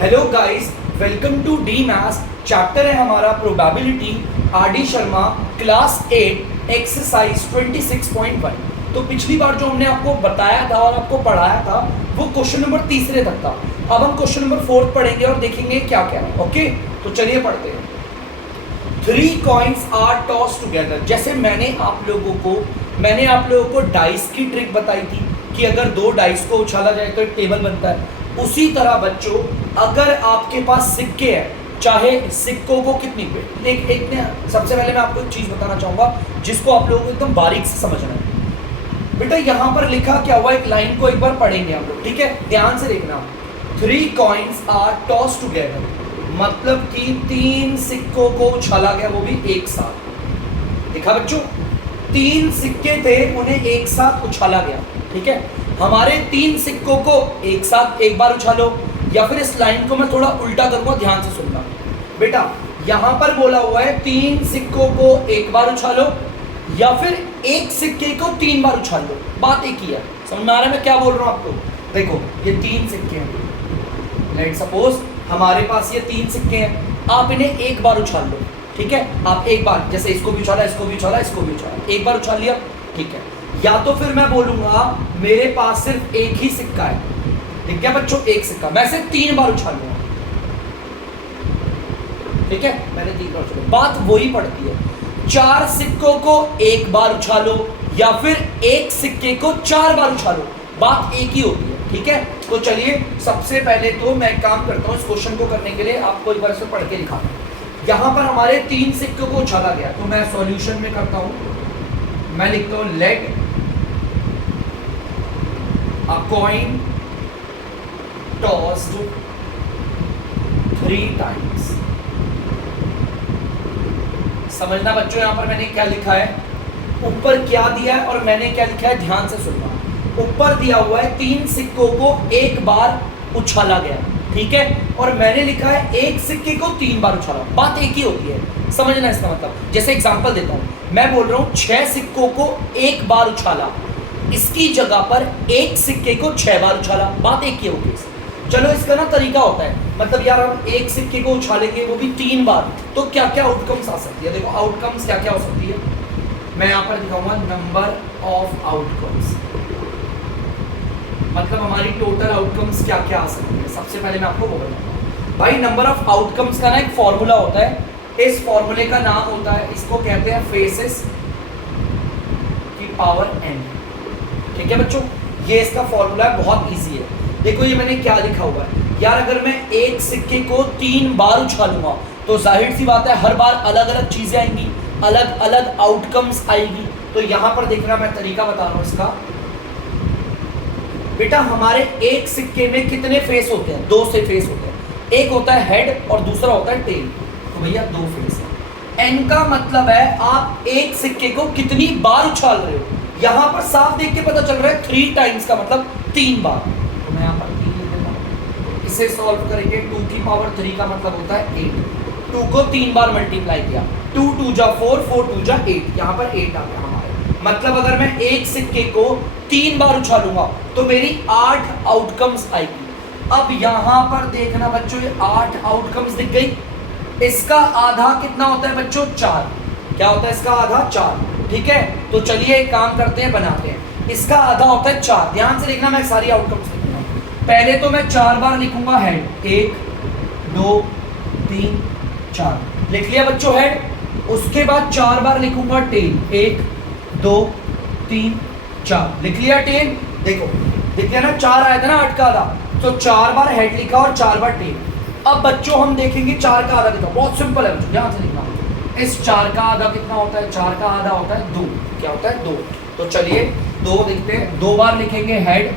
Hello guys, welcome to the maths. Chapter है हमारा probability, R D. Sharma, class 8, exercise 26.1। तो पिछली बार जो हमने आपको बताया था और आपको पढ़ाया था वो क्वेश्चन नंबर 3 तक था। अब हम क्वेश्चन नंबर 4 पढ़ेंगे और देखेंगे क्या क्या है। ओके, तो चलिए पढ़ते हैं। 3 coins आर टॉस टुगेदर। जैसे मैंने आप लोगों को डाइस की ट्रिक बताई थी कि अगर 2 डाइस को उछाला जाए तो एक टेबल बनता है। उसी तरह बच्चों, अगर आपके पास सिक्के हैं, चाहे सिक्कों को कितनी पे एक सबसे पहले मैं आपको एक चीज बताना चाहूंगा जिसको आप लोगों को एकदम बारीक से समझना है। बेटा यहाँ पर लिखा क्या हुआ, एक लाइन को एक बार पढ़ेंगे हम लोग, ठीक है? ध्यान से देखना। 3 coins आर टॉस टुगेदर, मतलब कि 3 सिक्कों को उछाला गया, वो भी एक साथ। देखा बच्चों, 3 सिक्के थे, उन्हें एक साथ उछाला गया। ठीक है, हमारे 3 सिक्कों को एक साथ एक बार उछालो, या फिर इस लाइन को मैं थोड़ा उल्टा करूंगा, ध्यान से सुनना बेटा। यहां पर बोला हुआ है 3 सिक्कों को एक बार उछालो, या फिर एक सिक्के को 3 बार उछाल लो। बात एक ही है, समझ में आ रहा है मैं क्या बोल रहा हूं आपको? देखो, ये 3 सिक्के हैं। लेट सपोज हमारे पास ये 3 सिक्के हैं, आप इन्हें एक बार उछाल लो। ठीक है, आप एक बार, जैसे इसको भी उछाला, इसको भी उछाला, इसको भी उछाला, एक बार उछाल लिया। ठीक है, या तो फिर मैं बोलूंगा मेरे पास सिर्फ एक ही सिक्का है। ठीक है बच्चों, एक सिक्का, मैं सिर्फ 3 बार उछालूंगा। ठीक है, मैंने 3 बार उछाला। बात वही पड़ती है, 4 सिक्कों को एक बार उछालो या फिर एक सिक्के को 4 बार उछालो, बात एक ही होती है। ठीक है, तो चलिए सबसे पहले तो मैं एक काम करता हूं, इस क्वेश्चन को करने के लिए आपको एक बार से पढ़ के दिखाता हूं। यहां पर हमारे 3 सिक्कों को उछाला गया, तो मैं सॉल्यूशन में करता हूं, मैं लिखता हूं late a coin tossed 3 times। समझना बच्चों, यहां पर मैंने क्या लिखा है, ऊपर क्या दिया है और मैंने क्या लिखा है, ध्यान से सुनना। ऊपर दिया हुआ है 3 सिक्कों को एक बार उछाला गया, ठीक है, और मैंने लिखा है एक सिक्के को 3 बार उछाला। बात एक ही होती है, समझना इसका मतलब। जैसे एग्जांपल देता हूं, मैं बोल रहा हूं 6 सिक्कों को एक बार उछाला, इसकी जगह पर एक सिक्के को 6 बार उछाला, बात एक ही होगी। चलो, इसका ना तरीका होता है, मतलब यार हम एक सिक्के को उछालेंगे वो भी 3 बार, तो क्या क्या आउटकम्स आ सकती है। देखो आउटकम्स क्या क्या हो सकती है, मैं यहाँ पर दिखाऊंगा नंबर ऑफ आउटकम्स, मतलब हमारी टोटल आउटकम्स क्या क्या आ सकती है। सबसे पहले मैं आपको वो बताऊंगा भाई, नंबर ऑफ आउटकम्स का ना एक फॉर्मूला होता है, इस फॉर्मूले का नाम होता है, इसको कहते हैं फेसेस की पावर n। ठीक है बच्चों, ये इसका फॉर्मूला है, बहुत इजी है। देखो ये मैंने क्या लिखा हुआ है यार, अगर मैं एक सिक्के को 3 बार उछालूंगा तो जाहिर सी बात है हर बार अलग अलग चीजें आएंगी, अलग अलग आउटकम्स आएगी। तो यहां पर देखना, मैं तरीका बता रहा हूं इसका। बेटा हमारे एक सिक्के में कितने फेस होते हैं? 2 से फेस होते हैं, एक होता है हेड और दूसरा होता है टेल। तो भैया 2 फेस है। एन का मतलब है आप एक सिक्के को कितनी बार उछाल रहे हो। यहां पर साफ देख के पता चल रहा है 3 टाइम्स का मतलब 3 बार, तो मैं यहां पर 3 लिख देता हूं। इसे सॉल्व करेंगे, 2 की पावर 3 का मतलब होता है 8। 2 को 3 बार मल्टीप्लाई किया, 2 2 जा 4, 4 2 जा 8, यहां पर 8 आ गया हमारे। मतलब अगर मैं एक सिक्के को 3 बार उछालूंगा तो मेरी 8 आउटकम्स आएगी। अब यहां पर देखना बच्चों, ये 8 आउटकम्स दिख गई। इसका आधा कितना होता है बच्चों? 4। क्या होता है इसका आधा? 4। ठीक है, तो चलिए एक काम करते हैं, बनाते हैं। इसका आधा होता है 4। ध्यान से देखना, मैं सारी आउटकम्स लिखूंगा। पहले तो मैं 4 बार लिखूंगा हेड, 1 2 3 4, लिख लिया बच्चों हेड। उसके बाद 4 बार लिखूंगा टेल, 1 2 3 4, लिख लिया टेल। देखो दिख लिया ना, 4 आया था ना 8 का आधा, तो 4 बार हेड लिखा और 4 बार टेल। अब बच्चों हम देखेंगे 4 का आधा कितना, बहुत सिंपल है बच्चों, ध्यान से लिखना। इस 4 का आधा कितना होता है? 4 का आधा होता है 2। क्या होता है? 2। तो चलिए 2 लिखते हैं, 2 बार लिखेंगे हेड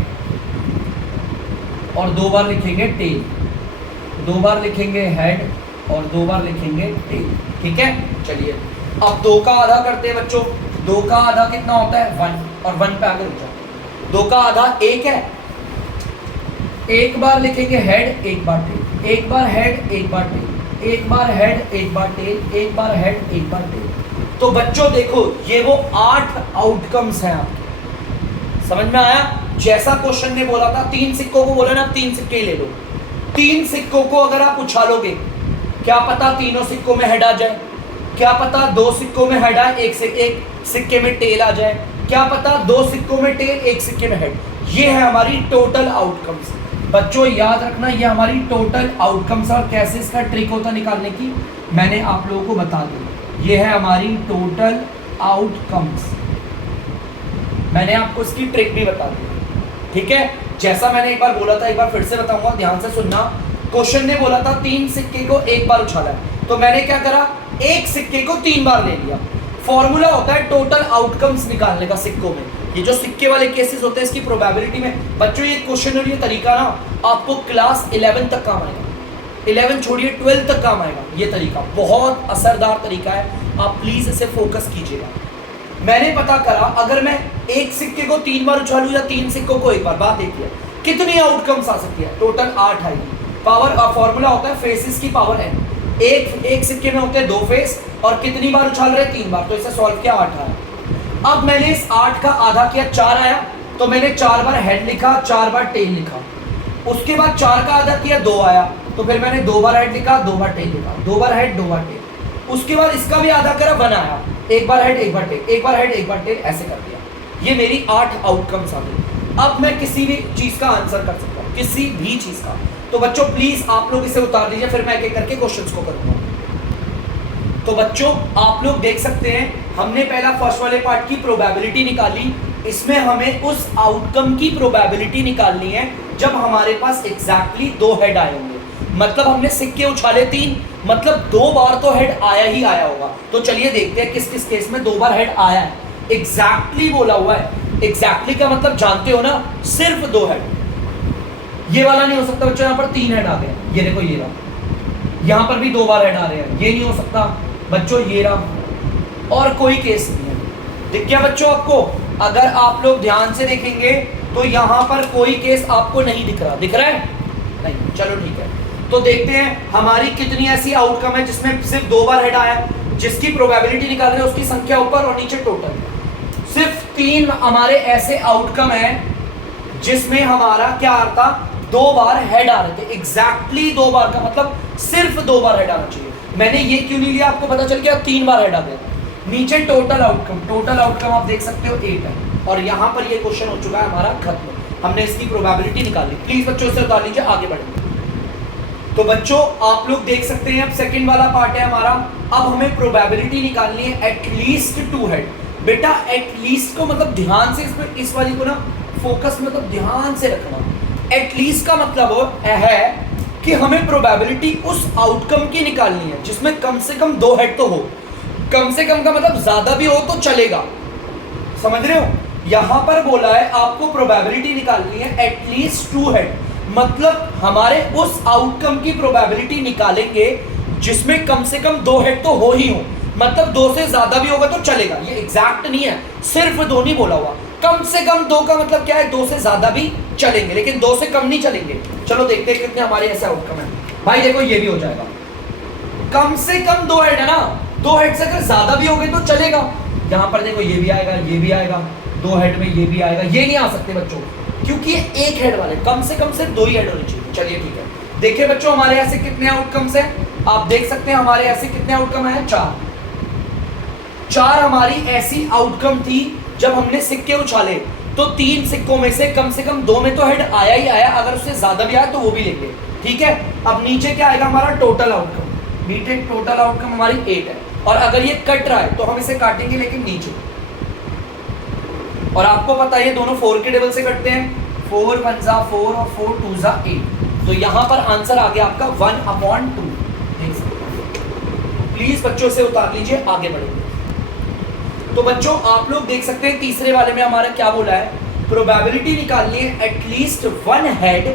और 2 बार लिखेंगे टेल, 2 बार लिखेंगे हेड और 2 बार लिखेंगे टेल। ठीक है, चलिए अब 2 का आधा करते हैं बच्चों। 2 का आधा कितना होता है? 1, और 1 पे आगे रुक जाओ। 2 का आधा 1 है, 1 बार लिखेंगे हेड, 1 बार टेल, 1 बार हेड, 1 बार टेल, 1 बार हेड, 1 बार टेल, 1 बार हेड, 1 बार टेल। तो बच्चों देखो, ये वो 8 आउटकम्स हैं आपके। समझ में आया? जैसा क्वेश्चन ने बोला था, 3 सिक्कों को बोला ना, 3 सिक्के ले लो। तीन सिक्कों को अगर आप उछालोगे, क्या पता तीनों सिक्कों में हेड आ जाए, क्या पता दो सिक्कों में हेड आए, एक सिक्के में टेल आ जाए, क्या पता दो सिक्कों में टेल एक सिक्के में हेड। ये है हमारी टोटल आउटकम्स। बच्चों याद रखना, ये हमारी टोटल आउटकम्स और कैसे इसका ट्रिक होता निकालने की मैंने आप लोगों को बता दी। ये है हमारी टोटल आउटकम्स, मैंने आपको इसकी ट्रिक भी बता दी। ठीक है, जैसा मैंने एक बार बोला था, एक बार फिर से बताऊंगा, ध्यान से सुनना। क्वेश्चन ने बोला था तीन सिक्के को एक बार उछाला है, तो मैंने क्या करा, एक सिक्के को तीन बार ले लिया। फॉर्मूला होता है टोटल आउटकम्स निकालने का सिक्कों में। ये जो सिक्के वाले केसेस होते हैं इसकी प्रोबेबिलिटी में, बच्चों ये क्वेश्चन और ये तरीका ना आपको क्लास 11 तक काम आएगा, 11 छोड़िए 12 तक काम आएगा। ये तरीका बहुत असरदार तरीका है, आप प्लीज इसे फोकस कीजिएगा। मैंने पता करा अगर मैं एक सिक्के को तीन बार उछालूं या तीन सिक्कों को एक बार, बात देखिए कितनी आउटकम्स आ सकती है, टोटल 8 आएगी। पावर फॉर्मूला होता है फेसेस की पावर n, एक सिक्के में होते हैं दो फेस और कितनी बार उछाल रहे, तीन बार, तो इसे सॉल्व किया 8 आया। अब मैंने इस 8 का आधा किया 4 आया, तो मैंने 4 बार हेड लिखा, 4 बार टेल लिखा। उसके बाद 4 का आधा किया 2 आया, तो फिर मैंने 2 बार हेड लिखा, 2 बार टेल लिखा, 2 बार हेड 2 बार टेल। उसके बाद इसका भी आधा करा 1 आया, एक बार हेड एक बार टेल, एक बार हेड एक बार टेल, ऐसे कर दिया। ये मेरी 8 आउटकम्स आ गई। अब मैं किसी भी चीज का आंसर कर सकता हूँ, किसी भी चीज का। तो बच्चों प्लीज आप लोग इसे उतार लीजिए, फिर मैं एक एक करके क्वेश्चंस को करूंगा। तो बच्चों आप लोग देख सकते हैं, हमने पहला फर्स्ट वाले पार्ट की प्रोबेबिलिटी निकाली। इसमें हमें उस आउटकम की प्रोबेबिलिटी निकालनी है जब हमारे पास एग्जैक्टली 2 हेड आए होंगे। मतलब हमने सिक्के उछाले 3, मतलब 2 बार तो हेड आया ही आया होगा। तो चलिए देखते हैं किस किस केस में 2 बार हेड आया है। एग्जैक्टली बोला हुआ है, एग्जैक्टली का मतलब जानते हो ना, सिर्फ 2 हेड। ये वाला नहीं हो सकता बच्चों, यहाँ पर 3 हेड आ गए, ये देखो ये रहा। यहाँ पर भी 2 बार हेड आ रहे हैं, ये नहीं हो सकता बच्चों, ये रहा। और कोई केस नहीं है। दिख गया बच्चों आपको? अगर आप लोग ध्यान से देखेंगे तो यहाँ पर कोई केस आपको नहीं दिख रहा, दिख रहा है? नहीं, चलो ठीक है। तो देखते हैं हमारी कितनी ऐसी आउटकम है जिसमें सिर्फ 2 बार हेड आया, जिसकी प्रोबेबिलिटी निकाल रहे हैं उसकी संख्या ऊपर और नीचे टोटल। सिर्फ 3 हमारे ऐसे आउटकम है जिसमें हमारा क्या आता, 2 बार हेड आ रहे थे। एग्जैक्टली 2 बार का मतलब सिर्फ 2 बार हेड आना चाहिए। मैंने ये क्यों नहीं लिया, आपको पता चल गया 3 बार हेड आ गया। नीचे टोटल आउटकम आप देख सकते हो 8 है, और यहाँ पर ये क्वेश्चन हो चुका है हमारा खत्म। हमने इसकी प्रोबेबिलिटी निकाली। प्लीज बच्चों इसे उतार लीजिए, आगे बढ़ेंगे। तो बच्चों आप लोग देख सकते हैं, अब सेकंड वाला पार्ट है हमारा। अब हमें प्रोबेबिलिटी निकालनी है एटलीस्ट 2 हेड। बेटा एटलीस्ट को मतलब ध्यान से इस वाली को ना फोकस मतलब ध्यान से रखना। एटलीस्ट का मतलब है कि हमें प्रोबेबिलिटी उस आउटकम की निकालनी है जिसमें कम से कम 2 हेड तो हो। कम से कम का मतलब ज्यादा भी हो तो चलेगा, समझ रहे हो? यहां पर बोला है आपको प्रोबेबिलिटी निकालनी है एटलीस्ट 2 हेड, मतलब हमारे उस आउटकम की प्रोबेबिलिटी निकालेंगे जिसमें कम से कम 2 हेड तो हो ही हो। मतलब 2 से ज्यादा भी होगा तो चलेगा, ये एग्जैक्ट नहीं है, सिर्फ 2 नहीं बोला हुआ। कम से कम 2 का मतलब क्या है, 2 से ज्यादा भी चलेंगे लेकिन 2 से कम नहीं चलेंगे। चलो देखते हैं कितने हमारे ऐसे आउटकम है। भाई देखो ये भी हो जाएगा, कम से कम 2 हेड है ना, 2 हेड से अगर ज्यादा भी हो गए तो चलेगा। यहाँ पर देखो ये भी आएगा, ये भी आएगा, 2 हेड में ये भी आएगा। ये नहीं आ सकते बच्चों क्योंकि ये 1 हेड वाले, कम से कम सिर्फ 2 ही हेड होने चाहिए। चलिए ठीक है, देखिए बच्चों हमारे ऐसे कितने आउटकम्स हैं, आप देख सकते हैं हमारे ऐसे कितने आउटकम है, 4 हमारी ऐसी आउटकम थी जब हमने सिक्के उछाले। तो 3 सिक्कों में से कम 2 में तो हेड आया ही आया, अगर उससे ज्यादा भी आया तो वो भी लेंगे। ठीक है, अब नीचे क्या आएगा हमारा टोटल आउटकम। नीचे टोटल आउटकम हमारी 8 है, और अगर ये कट रहा है तो हम इसे काटेंगे लेकिन नीचे। और आपको पता है ये दोनों 4 के टेबल से कटते हैं, 4 1 जा 4 और 4 2 जा 8। तो यहां पर आंसर आ गया आपका 1/2। देख सकते हैं, प्लीज बच्चों से उतार लीजिए, आगे बढ़ेंगे। तो बच्चों आप लोग देख सकते हैं तीसरे वाले में हमारा क्या बोला है, प्रोबेबिलिटी निकालनी है एटलीस्ट 1 हेड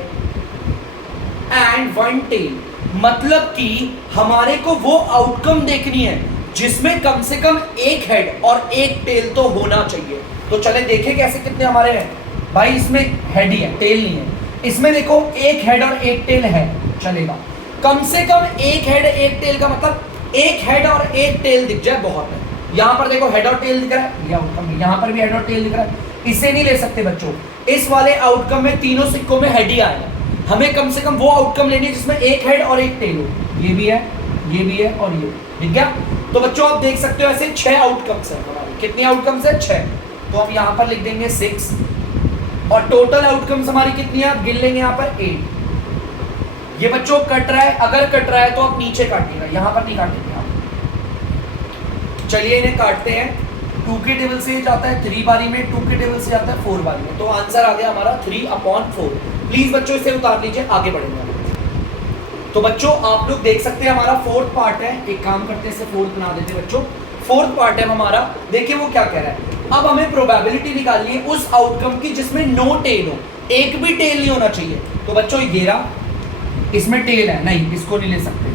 एंड 1 टेल। मतलब कि हमारे को वो आउटकम देखनी है जिसमें कम से कम 1 हेड और 1 टेल तो होना चाहिए। तो चले देखें कैसे कितने हमारे हैं। भाई इसमें हेड ही है, टेल नहीं है। इसमें देखो 1 हेड और 1 टेल है, चलेगा। कम से कम 1 हेड 1 टेल का मतलब 1 हेड और 1 टेल दिख जाए बहुत है। यहाँ पर देखो हेड और टेल दिख रहा है, ये आउटकम, यहाँ पर भी हेड और टेल दिख रहा है। इसे नहीं ले सकते बच्चों, इस वाले आउटकम में तीनों सिक्कों में हेड ही आएगा। हमें कम से कम वो आउटकम लेनी है जिसमें एक हेड और एक टेल हो। ये भी है, ये भी है और ये, ठीक है। तो बच्चों आप देख सकते हो ऐसे 6 आउटकम्स है हमारे। कितने आउटकम्स है? 6। तो हम यहाँ पर लिख देंगे 6 और टोटल आउटकम्स हमारी कितनी है? आप गिन लेंगे यहाँ पर 8। ये बच्चों कट रहा है, अगर कट रहा है तो आप नीचे काटिएगा, यहाँ पर नहीं काटेंगे आप। चलिए इन्हें काटते हैं। 2 के टेबल से जाता है 3 बारी में, 2 के टेबल से जाता है 4 बारी में। तो आंसर आ गया हमारा 3/4। प्लीज बच्चों इसे उतार लीजिए, आगे बढ़ेंगे। तो बच्चों आप लोग देख सकते हैं हमारा 4th पार्ट है। एक काम करते हैं, इसे 4th बना देते हैं बच्चों। 4th पार्ट है हमारा। देखिए वो क्या कह रहा है। अब हमें प्रोबेबिलिटी निकालनी है उस आउटकम की जिसमें नो टेल हो, एक भी टेल नहीं होना चाहिए। तो बच्चों ये रहा, इसमें टेल है, नहीं इसको नहीं ले सकते,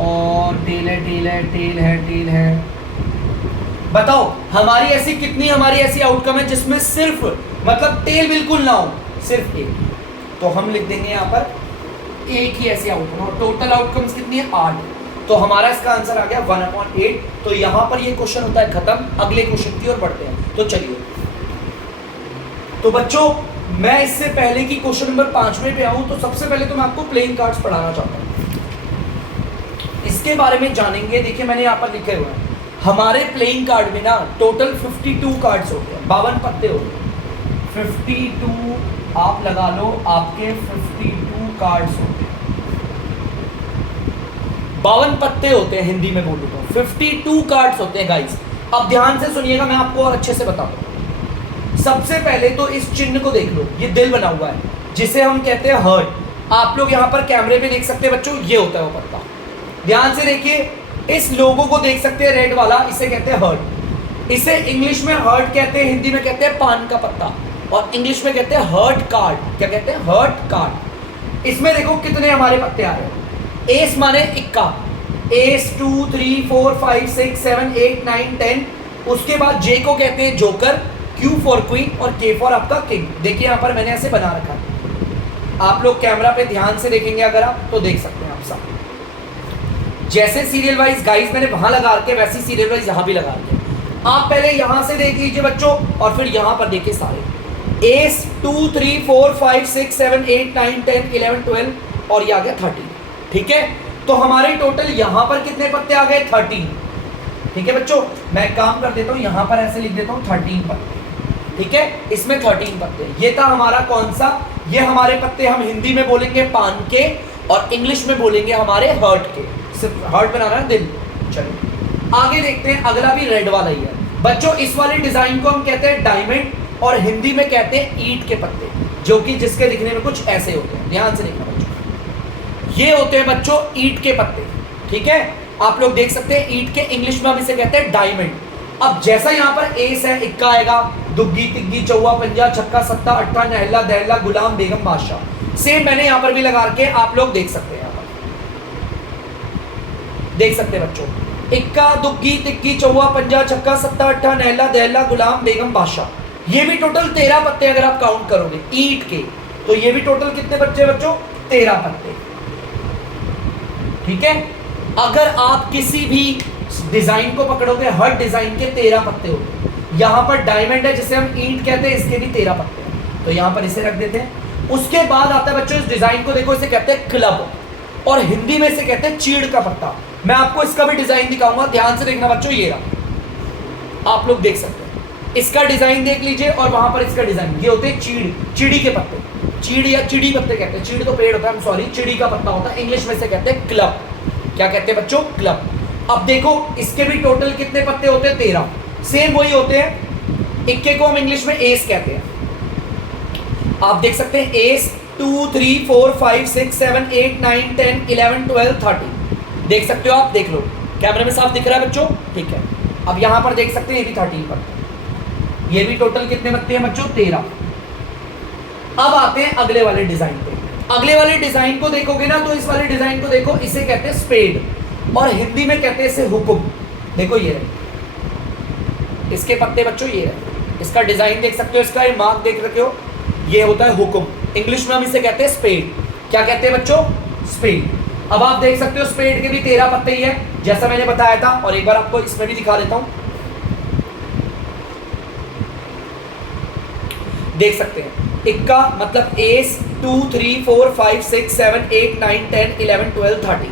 और टेल है, टेल है, टेल है, टेल है। बताओ हमारी ऐसी कितनी हमारी ऐसी आउटकम है जिसमें सिर्फ मतलब टेल बिल्कुल ना हो, सिर्फ एक। तो हम लिख देंगे यहाँ पर एक ही ऐसी आउटकम, और टोटल आउटकम्स कितनी है? 8। तो हमारा इसका आंसर आ गया 1/8। तो यहाँ पर ये क्वेश्चन होता है खत्म। अगले क्वेश्चन की ओर बढ़ते हैं। तो चलिए, तो बच्चों मैं इससे पहले कि क्वेश्चन नंबर 5वें पे आऊं, तो सबसे पहले तो मैं आपको प्लेइंग कार्ड्स पढ़ाना चाहता हूं, इसके बारे में जानेंगे। देखिए मैंने यहाँ पर लिखे हुए हैं हमारे प्लेइंग कार्ड में ना टोटल 52 कार्ड्स होते हैं, 52 पत्ते होते हैं। 52 आप लगा लो, आपके 52 कार्ड्स होते हैं, 52 पत्ते होते हैं हिंदी में बोलूं तो 52 कार्ड्स होते हैं गाइस। अब ध्यान से सुनिएगा, मैं आपको और अच्छे से बताऊंगा। सबसे पहले तो इस चिन्ह को देख लो, ये दिल बना हुआ है जिसे हम कहते हैं हर्ट। आप लोग यहाँ पर कैमरे पे देख सकते हैं बच्चों, ये होता है वो पत्ता। ध्यान से देखिए, इस लोगो को देख सकते हैं रेड वाला, इसे कहते हैं हर्ट। इसे इंग्लिश में हर्ट कहते हैं, हिंदी में कहते हैं पान का पत्ता, और इंग्लिश में कहते हैं हर्ट कार्ड। क्या कहते हैं? Heart card. इसमें देखो कितने हमारे पत्ते आ रहे हैं। एस माने इक्का, एस 2 3 4 5 6 7 8 9 10। उसके बाद जे को कहते हैं जोकर, क्यू फॉर क्वीन और के फॉर आपका किंग। देखिए यहाँ पर मैंने ऐसे बना रखा है। आप लोग कैमरा पे ध्यान से देखेंगे अगर आप, तो देख सकते हैं आप सब। जैसे सीरियल वाइज गाइस मैंने वहां लगा के, वैसे सीरियल वाइज यहाँ भी लगा के। आप पहले यहां से देख लीजिए बच्चों, और फिर यहां पर देखिए सारे एस 2 3 4 5 6 7 8 9 10 11 12 और ये आ गया 13। ठीक है, तो हमारे टोटल यहां पर कितने पत्ते आ गए? 13। ठीक है बच्चों, मैं काम कर देता हूं, यहां पर ऐसे लिख देता हूं 13 पत्ते। ठीक है, इसमें 13 पत्ते। ये था हमारा कौन सा? ये हमारे पत्ते हम हिंदी में बोलेंगे पान के, और इंग्लिश में बोलेंगे हमारे हर्ट के। सिर्फ हर्ट बनाना है, दिल। चलिए आगे देखते हैं, अगला भी रेड वाला ही है बच्चों। इस वाले डिजाइन को हम कहते हैं डायमंड, और हिंदी में कहते हैं ईंट के पत्ते, जो कि जिसके दिखने में कुछ ऐसे होते हैं। ध्यान से देखना बच्चों, ये होते हैं बच्चों ईंट के पत्ते। ठीक है, आप लोग देख सकते हैं ईंट के, इंग्लिश में हम इसे कहते हैं डायमंड। अब जैसा यहाँ पर एस है, इक्का आएगा, दुग्गी तिग्गी चौवा पंजा छक्का सत्ता अट्ठा नहला दहला गुलाम बेगम बादशाह। सेम मैंने यहाँ पर भी लगा के, आप लोग देख सकते हैं। यहाँ पर देख सकते हैं बच्चों, इक्का दुग्गी तिग्गी चौवा पंजा छक्का सत्ता अट्ठा नहला दहला गुलाम बेगम बादशाह। ये भी टोटल 13 पत्ते अगर आप काउंट करोगे ईंट के, तो ये भी टोटल कितने बच्चे बच्चों? 13 पत्ते। ठीक है, अगर आप किसी भी डिजाइन को पकड़ोगे, हर डिजाइन के 13 पत्ते होते हैं। यहाँ पर डायमंड है जिसे हम ईंट कहते हैं, इसके भी 13 पत्ते हैं, तो यहाँ पर इसे रख देते हैं। उसके बाद आता है बच्चों, इस डिजाइन को देखो, इसे कहते हैं क्लब, और हिंदी में इसे कहते हैं चीड़ का पत्ता। मैं आपको इसका भी डिजाइन दिखाऊंगा, ध्यान से देखना बच्चों। ये रहा, आप लोग देख सकते हैं, इसका डिजाइन देख लीजिए, और वहां पर इसका डिजाइन। ये होते हैं चिड़ी के पत्ते, चीड़ या चिड़ी पत्ते कहते हैं। चीड़ तो पेड़ होता है, सॉरी, चिड़ी का पत्ता होता है। इंग्लिश में से कहते हैं क्लब। क्या कहते हैं बच्चों? क्लब। अब देखो इसके भी टोटल कितने पत्ते होते हैं? 13। सेम वही होते हैं, इक्के को हम इंग्लिश में एस कहते हैं। आप देख सकते हैं एस 2 3 4 5 6 7 8 9 10 11 12 13। देख सकते हो आप, देख लो कैमरे में साफ दिख रहा है बच्चों। ठीक है, अब यहां पर देख सकते हैं ये भी 13 पत्ते। ये भी टोटल कितने पत्ते हैं बच्चों? 13। अब आते हैं अगले वाले डिजाइन पे। अगले वाले डिजाइन को देखोगे ना, तो इस वाले डिजाइन को देखो, इसे कहते हैं स्पेड, और हिंदी में कहते हैं इसे हुकुम। देखो ये इसके पत्ते बच्चों, ये है इसका डिजाइन देख सकते हो, इसका मार्क देख रखे हो, ये होता है हुकुम। इंग्लिश में हम इसे कहते हैं स्पेड। क्या कहते हैं बच्चों? स्पेड। अब आप देख सकते हो स्पेड के भी 13 पत्ते ही है, जैसा मैंने बताया था, और एक बार आपको इसमें भी दिखा देता हूं। देख सकते हैं, इक्का मतलब एस 2 3 4 5 6 7 8 9 10 11 12 13।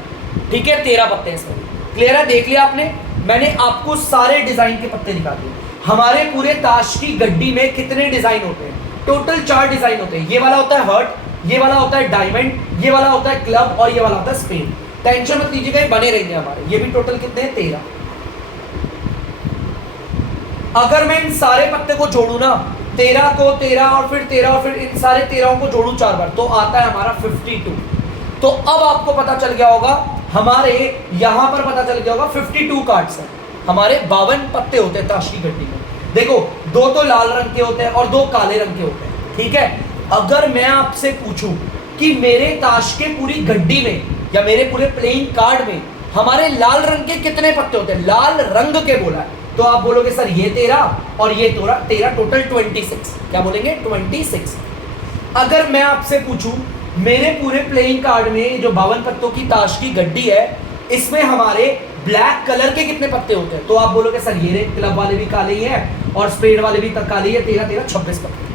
ठीक है, 13 पत्ते हैं इसमें। क्लियर है? देख लिया आपने, मैंने आपको सारे डिजाइन के पत्ते निकाल दिए। हमारे पूरे ताश की गड्डी में कितने डिजाइन होते हैं? टोटल 4 डिजाइन होते हैं। ये वाला होता है हर्ट, ये वाला होता है डायमंड, ये वाला होता है क्लब और ये वाला होता है स्पेन। टेंशन मत लीजिएगा, ये बने रहेंगे हमारे। ये भी टोटल कितने हैं? 13। अगर मैं इन सारे पत्ते को जोड़ू ना, 13 को 13 और फिर 13 और फिर इन सारे 13 को जोड़ू 4 बार, तो आता है हमारा 52। तो अब आपको पता चल गया होगा, हमारे यहां पर पता चल गया होगा 52 कार्ड्स हैं। हमारे 52 पत्ते होते हैं ताश की गड्डी में। देखो, 2 तो लाल रंग के होते हैं और 2 काले रंग के होते हैं। ठीक है, अगर मैं आपसे पूछूं कि मेरे ताश के पूरी गड्डी में या मेरे पूरे प्लेइंग कार्ड में हमारे लाल रंग के कितने पत्ते होते हैं, लाल रंग के बोला है, तो आप बोलोगे सर ये 13 और ये 13, टोटल 26। क्या बोलेंगे? 26। अगर मैं आपसे पूछूं मेरे पूरे प्लेइंग कार्ड में जो 52 पत्तों की ताश की गड्डी है, इसमें हमारे ब्लैक कलर के कितने पत्ते होते हैं, तो आप बोलोगे सर ये क्लब वाले भी काले ही हैं और स्पेड वाले भी काले ही है। 13 13 26 पत्ते।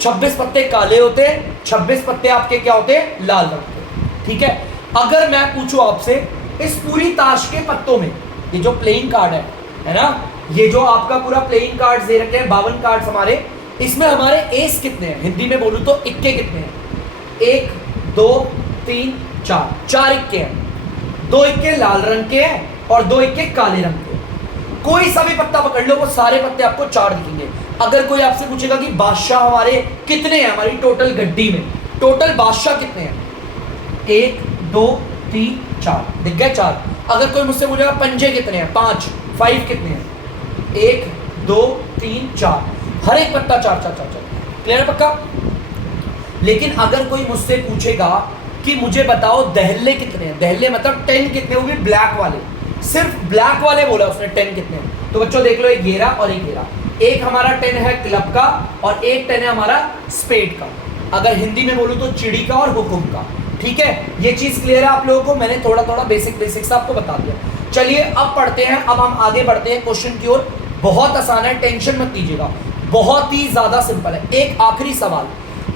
26 पत्ते काले होते हैं, 26 पत्ते आपके क्या होते हैं? लाल रंग के। ठीक है, अगर मैं पूछूं आपसे इस पूरी ताश के पत्तों में, ये जो प्लेइंग कार्ड है ना, ये जो आपका पूरा प्लेइंग कार्ड्स दे रखे हैं 52 कार्ड्स हमारे, इसमें हमारे एस कितने हैं? हिंदी में बोलूं तो इक्के कितने हैं? 1 2 3 4, 4 इक्के हैं। 2 इक्के लाल रंग के हैं और 2 इक्के काले रंग के। कोई सा भी पत्ता पकड़ लो, वो सारे पत्ते आपको 4 दिखेंगे। अगर कोई आपसे पूछेगा कि बादशाह हमारे कितने हैं, हमारी टोटल गड्डी में टोटल बादशाह कितने हैं? 1 2 3 4, दिख गए 4। अगर कोई मुझसे पूछेगा पंजे कितने हैं? 5 कितने हैं? 1 2 3 4, हर एक पत्ता 4 4 4 4। क्लियर है पक्का? लेकिन अगर कोई मुझसे पूछेगा कि मुझे बताओ दहल्ले कितने हैं, दहल्ले मतलब 10 कितने, वो भी ब्लैक वाले, सिर्फ ब्लैक वाले बोला उसने 10 कितने हैं, तो बच्चों देख लो, एक घेरा और एक घेरा। एक हमारा 10 है क्लब का और एक 10 है हमारा स्पेड का। अगर हिंदी में बोलूं तो चिड़ी का और हुकुम का। ठीक है, ये चीज क्लियर है आप लोगों को? मैंने थोड़ा थोड़ा बेसिक्स आपको बता दिया। चलिए अब पढ़ते हैं, अब हम आगे बढ़ते हैं क्वेश्चन की ओर। बहुत आसान है, टेंशन मत लीजिएगा, बहुत ही ज्यादा सिंपल है। एक आखिरी सवाल,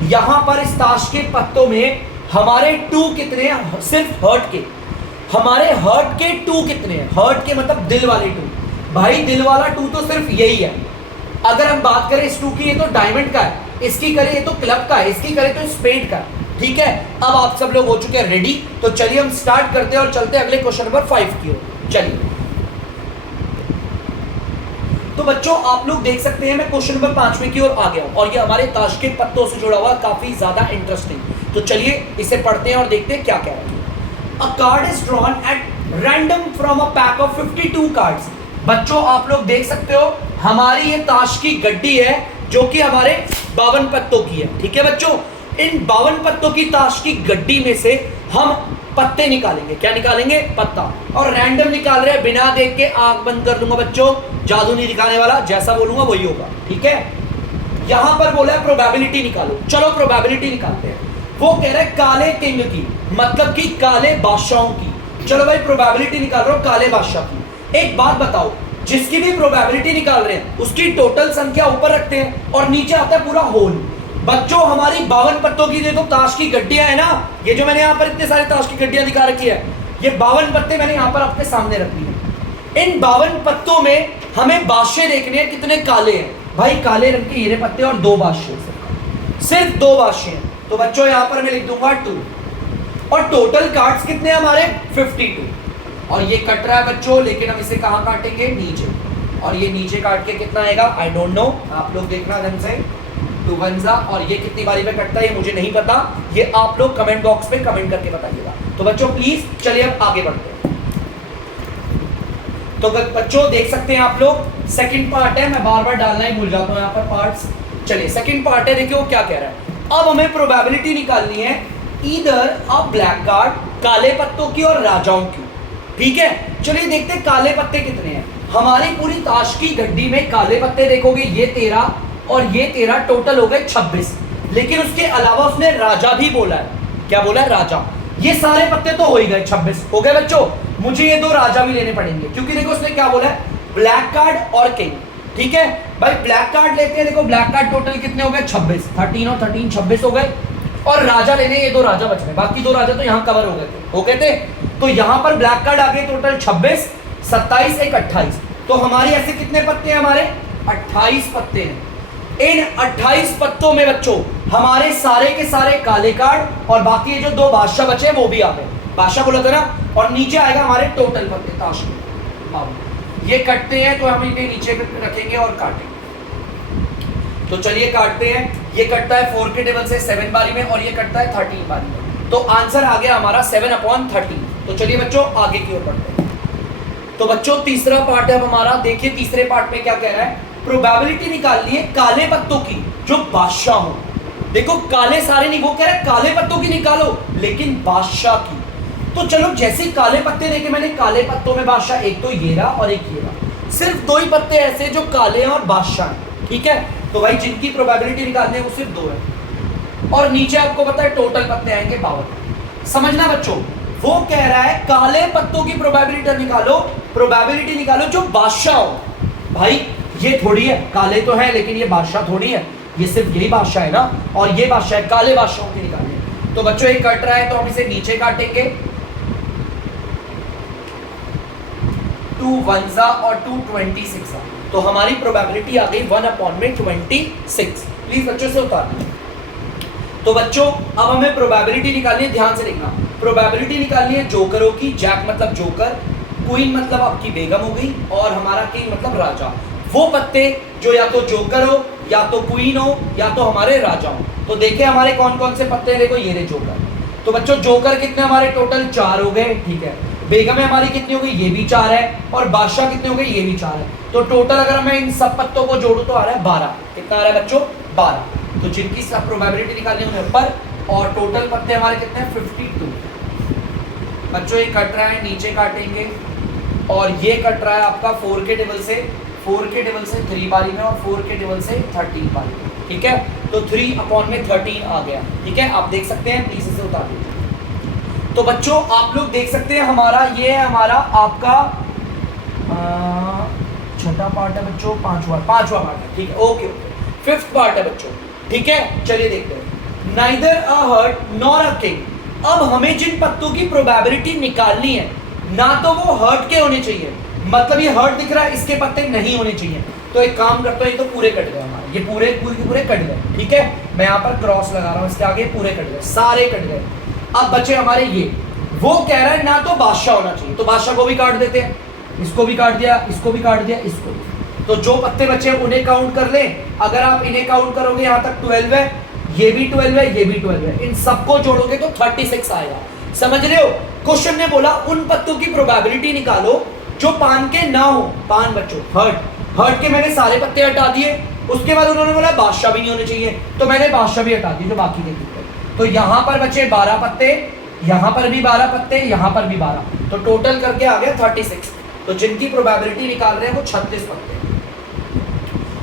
यहां पर इस ताश के पत्तों में हमारे 2 कितने हैं? सिर्फ हर्ट के, हमारे हर्ट के 2 कितने हैं? हर्ट के मतलब दिल वाले 2। भाई दिल वाला 2 तो सिर्फ यही है। अगर हम बात करें इस 2 की, ये तो डायमंड का है, इसकी करें ये तो क्लब का है, इसकी करें तो स्पेड का। ठीक है, अब आप सब लोग हो चुके हैं रेडी, तो चलिए हम स्टार्ट करते हैं और चलते हैं अगले क्वेश्चन नंबर 5 की ओर। चलिए, तो बच्चों आप लोग देख सकते हैं मैं क्वेश्चन नंबर 5 की ओर आ गया हूं और ये हमारे ताश के पत्तों से जुड़ा हुआ, काफी ज्यादा इंटरेस्टिंग। तो चलिए इसे पढ़ते हैं और देखते हैं क्या कह रहा है। अ card is drawn at random from a pack of 52 cards. बच्चों आप लोग देख सकते हो, हमारी ये ताश की गड्डी है जो कि हमारे 52 पत्तों की है। ठीक है बच्चों, इन 52 पत्तों की ताश की गड्डी में से हम पत्ते निकालेंगे। क्या निकालेंगे? पत्ता। और रैंडम निकाल रहे हैं, बिना देख के आंख बंद कर दूंगा बच्चों, जादू नहीं दिखाने वाला, जैसा बोलूंगा वही होगा। ठीक है, यहां पर बोला है प्रोबेबिलिटी निकालो। चलो प्रोबेबिलिटी निकालते हैं। वो कह रहा है काले किंग की, मतलब कि काले बादशाहों की। चलो भाई प्रोबेबिलिटी निकाल रहे हो काले बादशाह की। एक बात बताओ, जिसकी भी प्रोबेबिलिटी निकाल रहे हैं उसकी टोटल संख्या ऊपर रखते हैं और नीचे आता है पूरा होल। बच्चों हमारी 52 पत्तों की जो ताश की गड्डियां है ना, ये जो मैंने यहाँ पर इतने सारे ताश की गड्डियां दिखा रखी है, ये 52 पत्ते मैंने यहाँ पर आपके सामने रख दिए। इन 52 पत्तों में हमें बादशाह देखने हैं कितने काले हैं। भाई काले रंग के हीरे पत्ते और 2 बादशाह, सिर्फ 2 बादशाह हैं। तो बच्चों यहाँ पर मैं लिख दूंगा 2। और टोटल कार्ड्स कितने हैं हमारे? 52। और ये कट रहा है बच्चों, लेकिन हम इसे कहाँ काटेंगे? नीचे। और ये नीचे काट के कितना आएगा? आई डोंट नो, आप लोग देखना ढंग से। 2 1 और ये कितनी बारी में कटता है ये मुझे नहीं पता, ये आप लोग कमेंट बॉक्स में कमेंट करके बताइएगा। तो बच्चों प्लीज चलिए अब आगे बढ़ते हैं। तो बच्चों देख सकते हैं आप लोग, सेकंड पार्ट है, मैं बार बार डालना ही भूल जाता हूं यहाँ पर पार्ट्स। चलिए सेकंड पार्ट है, देखिए वो क्या कह रहा है। अब हमें प्रोबेबिलिटी निकालनी है ईदर अ ब्लैक कार्ड, काले पत्तों की और राजाओं की। ठीक है, चलिए देखते हैं काले पत्ते कितने हैं। हमारी पूरी ताश की गड्डी में काले पत्ते देखोगे ये 13 और ये 13, टोटल हो गए 26। लेकिन उसके अलावा उसने राजा भी बोला है। क्या बोला है? राजा। ये सारे पत्ते तो हो ही गए, 26 हो गए बच्चों। मुझे ये 2 राजा भी लेने पड़ेंगे, क्योंकि देखो उसने क्या बोला है? ब्लैक कार्ड और किंग। ठीक है भाई, ब्लैक कार्ड लेते हैं। देखो ब्लैक कार्ड टोटल कितने हो गए? 26। 13 और 13 26 हो गए। और राजा लेने, ये 2 राजा बच रहे, बाकी 2 राजा तो यहाँ कवर हो गए थे। तो यहाँ पर ब्लैक कार्ड आ गए टोटल 26, 27, एक 28। तो हमारे ऐसे कितने पत्ते हैं, हमारे 28 पत्ते हैं। इन 28 पत्तों में बच्चों हमारे सारे के सारे काले कार्ड और बाकी ये जो 2 बादशाह बचे हैं वो भी आ गए, बादशाह बोला था ना। और नीचे आएगा हमारे टोटल पत्ते ताश के। ये कटते हैं तो हम इन्हें नीचे रखेंगे और काटेंगे। तो चलिए काटते हैं। ये कटता है 4 के टेबल से 7 बारी में और ये कटता है 13 बारी में। तो आंसर आ गया हमारा 7/13। तो चलिए बच्चों आगे की ओर बढ़ते हैं। तो बच्चों तीसरा पार्ट है अब हमारा। देखिए तीसरे पार्ट में क्या कह रहा है, प्रोबेबिलिटी निकालनी है काले पत्तों की जो बादशाह हो। देखो काले सारे नहीं, वो कह रहा है काले पत्तों की निकालो लेकिन बादशाह की। तो चलो जैसे काले पत्ते देखे मैंने, काले पत्तों में बादशाह एक तो ये रहा और एक ये रहा, सिर्फ 2 ही पत्ते ऐसे जो काले हैं और बादशाह हैं, ठीक है। तो भाई जिनकी प्रोबेबिलिटी निकालनी है वो सिर्फ 2 है। और नीचे आपको पता है टोटल पत्ते आएंगे 52। समझना बच्चों, वो कह रहा है काले पत्तों की प्रोबेबिलिटी निकालो जो बादशाह हो। भाई ये थोड़ी है, काले तो है लेकिन ये बादशाह थोड़ी है, ये सिर्फ यही बादशाह है ना, और ये बादशाह है, काले बादशाहों की निकालनी है। तो बच्चों ये कट रहा है तो हम इसे नीचे काटेंगे, 2 1 और 2 26। तो हमारी प्रोबेबिलिटी आ गई 1/26। प्लीज बच्चों से उतार। तो बच्चों अब हमें प्रोबेबिलिटी निकालनी है, ध्यान से देखना। प्रोबेबिलिटी निकालनी है जोकरों की। जैक मतलब जोकर, क्वीन मतलब आपकी बेगम हो गई, और हमारा किंग मतलब राजा। वो पत्ते जो या तो जोकर हो या तो क्वीन हो या तो हमारे राजा हो। तो देखिए हमारे कौन कौन से पत्ते, देखो ये रहे जोकर। तो बच्चों जोकर कितने हमारे टोटल 4 हो गए, ठीक है। बेगम हमारी कितनी हो गई, ये भी 4 है, और बादशाह कितने हो गए, ये भी 4 है। तो टोटल अगर मैं इन सब पत्तों को जोड़ू तो आ रहा है 12। कितना आ रहा है बच्चों, 12। तो जिनकी सब प्रोबेबिलिटी निकालनी है उन्हें ऊपर, और टोटल पत्ते हमारे कितने हैं, 52। बच्चों ये कट रहा है, नीचे काटेंगे, और ये कट रहा है आपका 4 के टेबल से 3 बारी में और 4 के टेबल से 13 बारी में, ठीक है। तो 3/13 आ गया, ठीक है। आप देख सकते हैं, प्लीज इसे उतार दीजिए। तो बच्चों आप लोग देख सकते हैं हमारा ये है हमारा आपका छठा पार्ट है बच्चों, पांचवा पार्ट है, ठीक है। ओके, 5th पार्ट है बच्चों, ठीक है। चलिए देखते हैं। Neither a heart nor a king. अब हमें जिन पत्तों की प्रोबेबिलिटी निकालनी है, ना तो वो हर्ट के होने चाहिए, मतलब ये हर्ट दिख रहा है, इसके पत्ते नहीं होने चाहिए। तो एक काम करता हूं, ये तो पूरे कट गए हमारे, ये पूरे कट गए, ठीक है। मैं यहाँ पर क्रॉस लगा रहा हूँ, इसके आगे पूरे कट गए, सारे कट गए। अब बचे हमारे ये। वो कह रहा है ना तो बादशाह होना चाहिए, तो बादशाह को भी काट देते हैं, इसको भी काट दिया, इसको भी काट दिया, इसको भी। तो जो पत्ते बचे उन्हें काउंट कर लें। अगर आप इन्हें काउंट करोगे यहाँ तक 12 है, ये भी 12 है, ये भी 12 है, इन सबको जोड़ोगे तो 36 आएगा। समझ रहे हो? क्वेश्चन ने बोला उन पत्तों की प्रोबेबिलिटी निकालो जो पान के ना हो। पान बच्चों हर्ट के मैंने सारे पत्ते हटा दिए। उसके बाद उन्होंने बोला बादशाह भी नहीं होने चाहिए, तो मैंने बादशाह भी हटा दिए जो बाकी के पत्ते। तो यहाँ पर बचे 12 पत्ते, यहाँ पर भी 12 पत्ते, यहाँ पर भी 12, तो टोटल करके आ गया 36। तो जिनकी प्रोबेबिलिटी निकाल रहे हैं वो 36 पत्ते।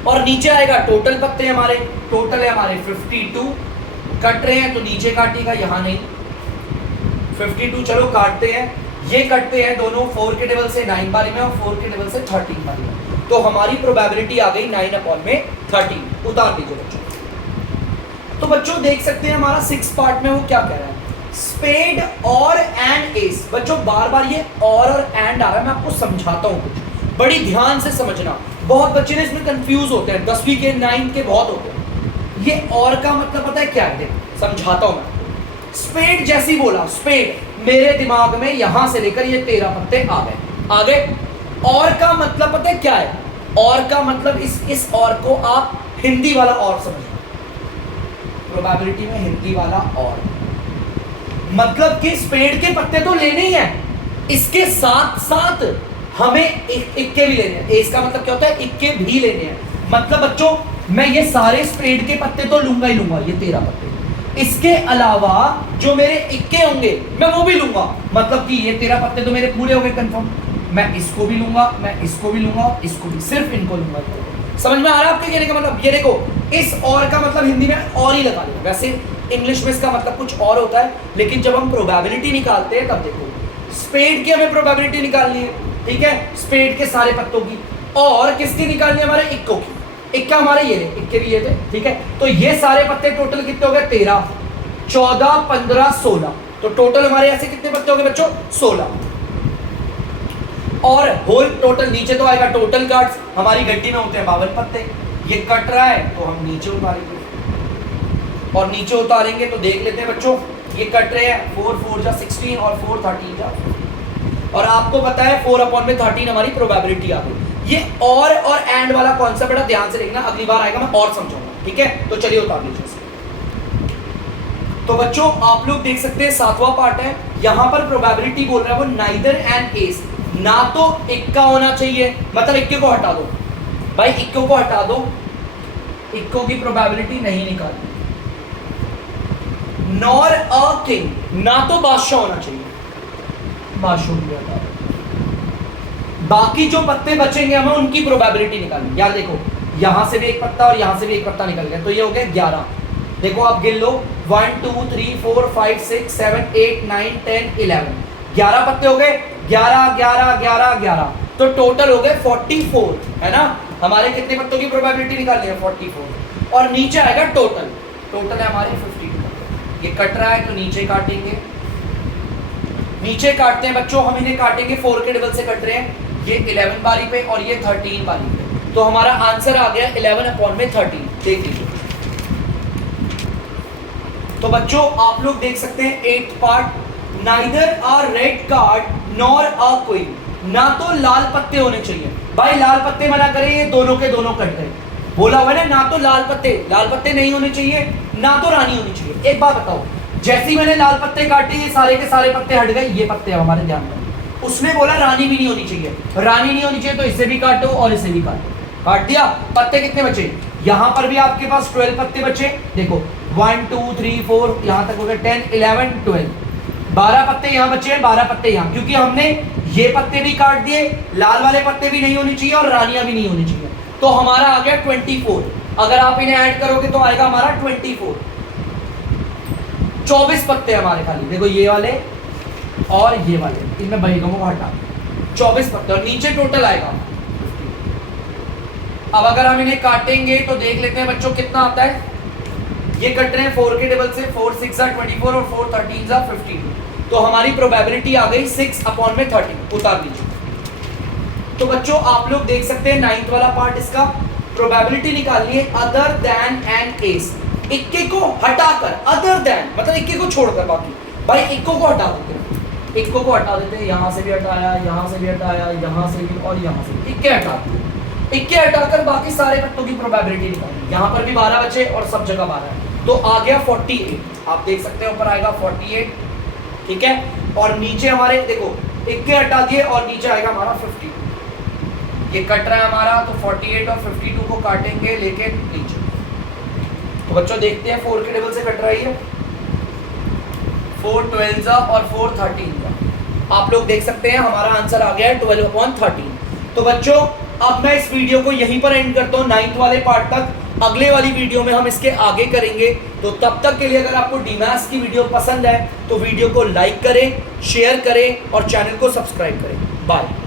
और नीचे आएगा टोटल पत्ते हमारे, टोटल है हमारे 52। कट रहे हैं तो नीचे काटिएगा, यहाँ नहीं। 52 चलो काटते हैं, ये कटते हैं दोनों 4 के टेबल से 9 बारी में और 4 के टेबल से 13 बारी में। तो हमारी प्रोबेबिलिटी आ गई 9/13। उतार दीजिए बच्चों। तो बच्चों देख सकते हैं हमारा 6 पार्ट में वो क्या कह रहा है, स्पेड और एंड एस। बच्चों बार बार ये और एंड आ रहा है, मैं आपको समझाता हूँ कुछ, बड़ी ध्यान से समझना। बहुत बच्चे ने इसमें कंफ्यूज होते हैं, 10वीं के 9th के बहुत होते हैं। ये और का मतलब पता है क्या है, समझाता हूँ मैं। स्पेड जैसी बोला, स्पेड मेरे दिमाग में यहां से लेकर ये 13 पत्ते आ गए। और का मतलब पता है क्या है, और का मतलब इस और को आप हिंदी वाला और समझना। प्रोबेबिलिटी में हिंदी वाला और मतलब कि स्पेड के पत्ते तो लेने ही हैं, इसके साथ साथ हमें इक्के भी लेने हैं। इसका मतलब क्या होता है, इक्के भी लेने हैं। मतलब बच्चों मैं ये सारे स्पेड के पत्ते तो लूंगा ही लूंगा, ये 13 पत्ते। इसके अलावा जो मेरे इक्के होंगे मैं वो भी लूंगा। मतलब कि ये 13 पत्ते तो मेरे पूरे हो गए कंफर्म। मैं इसको भी लूंगा, मैं इसको भी लूंगा, इसको भी, सिर्फ इनको लूंगा। समझ में आ रहा है आपके कहने का मतलब? ये देखो, इस और का मतलब हिंदी में और ही लगा लिया। वैसे इंग्लिश में इसका मतलब कुछ और होता है, लेकिन जब हम प्रोबेबिलिटी निकालते हैं तब देखो, स्पेड की हमें प्रोबेबिलिटी निकालनी है, ठीक है, स्पेड के सारे पत्तों की। और किसकी निकालनी है, हमारे इक्कों की। इक्का हमारे ये इक्के भी ये थे, ठीक है। तो ये सारे पत्ते टोटल कितने हो गए, 13। 14, 15, 16, तो टोटल हमारे ऐसे कितने पत्ते हो गए बच्चों? 16। और होल टोटल नीचे तो आएगा टोटल कार्ड्स, हमारी गड्डी में होते हैं 52 पत्ते। ये कट रहा है तो हम नीचे उतारेंगे, और नीचे उतारेंगे तो देख लेते हैं बच्चों, ये कट रहे हैं 4 4 जा 16 और 4 13 जा, और आपको पता है 4/13 हमारी प्रोबेबिलिटी आ गई। ये और एंड वाला कॉन्सेप्ट बड़ा ध्यान से देखना, अगली बार आएगा मैं और समझाऊंगा, ठीक है? तो चलिए उतार लीजिए। तो बच्चों आप लोग देख सकते हैं 7वां पार्ट है, यहां पर प्रोबेबिलिटी बोल रहा है वो नाइदर एंड एस, ना तो इक्का होना चाहिए, मतलब इक्के को हटा दो भाई, इक्कों को हटा दो, इक्कों की प्रोबेबिलिटी नहीं निकालनी। नॉर अ किंग, ना तो बादशाह होना चाहिए, बादशाह भी हटा दो। बाकी जो पत्ते बचेंगे हमें उनकी प्रोबेबिलिटी निकालनी। यार देखो यहां से भी एक पत्ता और यहां से भी एक पत्ता निकल गया, तो ये हो गया 11। देखो आप गिन लो 1 2 3 4 5 6 7 8 9 10 11, 11 पत्ते हो गए, 11 11 11 11, तो टोटल हो गए 44, है ना? हमारे कितने पत्तों की प्रोबेबिलिटी निकालनी है? 44। और नीचे आएगा टोटल, टोटल है हमारे 52। ये कट रहा है तो नीचे काटेंगे, नीचे काटते हैं बच्चों, हम इन्हें काटेंगे 4 के डबल से कट रहे हैं, ये 11 बारी पे और ये 13 बारी पे, तो हमारा आंसर आ गया 11/13। देख लीजिए। तो बच्चों आप लोग देख सकते हैं 8th part, neither a red card nor a queen, ना तो लाल पत्ते होने चाहिए। भाई लाल पत्ते मना करें, ये दोनों के दोनों कट गए, बोला हुआ है ना तो लाल पत्ते नहीं होने चाहिए, ना तो रानी होनी चाहिए। एक बात बताओ, जैसे ही मैंने लाल पत्ते काटे ये सारे के सारे पत्ते हट गए, ये पत्ते हमारे ध्यान में, उसने बोला रानी भी नहीं होनी चाहिए, रानी नहीं होनी चाहिए तो इसे भी काटो और इसे भी काटो, काट दिया। पत्ते कितने बचे? यहां पर भी आपके पास 12 पत्ते बचे, देखो 1 2 3 4 यहां तक हो गए 10 11 12, 12 पत्ते यहां बचे हैं, 12 पत्ते यहां, क्योंकि हमने ये पत्ते भी काट दिए, लाल वाले पत्ते भी नहीं होनी चाहिए और रानियां भी नहीं होनी चाहिए, तो हमारा आ गया 24। अगर आप इन्हें ऐड करोगे तो आएगा हमारा 24। 24 पत्ते हमारे खाली, देखो ये वाले और ये वाले, इनमें बैगमों को हटा 24 पत्ते, और नीचे टोटल आएगा। अब अगर हम इन्हें काटेंगे तो देख लेते हैं बच्चों कितना आता है। ये कट रहे हैं 4 के टेबल से, 4 6 जा 24 और 4 13 जा 52, तो हमारी प्रोबेबिलिटी आ गई 6/13। उतार दीजिए। तो बच्चों आप लोग देख सकते हैं 9th वाला पार्ट, इसका प्रोबेबिलिटी निकालनी है अदर देन एंड एस, इक्के को हटाकर, अदर देन मतलब इक्के को छोड़कर, बाकी भाई इक्को को हटा देते हैं, इक्को को हटा देते हैं, यहां से भी हटाया, यहां से भी हटाया, यहां से भी और यहां से भी, इक्के हटा दिए, इक्के हटाकर बाकी सारे पत्तों की प्रोबेबिलिटी निकालनी। यहां पर भी 12 बचे और सब जगह 12 है, तो आ गया 48। आप देख सकते हैं ऊपर आएगा 48, ठीक है? और नीचे हमारे देखो इक्के हटा दिए और नीचे आएगा हमारा 52, ये कट रहा है हमारा, तो 48 और 52 को काटेंगे लेके नीचे। तो बच्चों देखते हैं 4 के टेबल से कट रही है, 4 12 जा और 4 13 जा, आप लोग देख सकते हैं हमारा आंसर आ गया है 12/13। तो बच्चों अब मैं इस वीडियो को यहीं पर एंड करता हूँ 9th वाले पार्ट तक, अगले वाली वीडियो में हम इसके आगे करेंगे। तो तब तक के लिए अगर आपको डीमैथ्स की वीडियो पसंद है तो वीडियो को लाइक करें, शेयर करें और चैनल को सब्सक्राइब करें। बाय।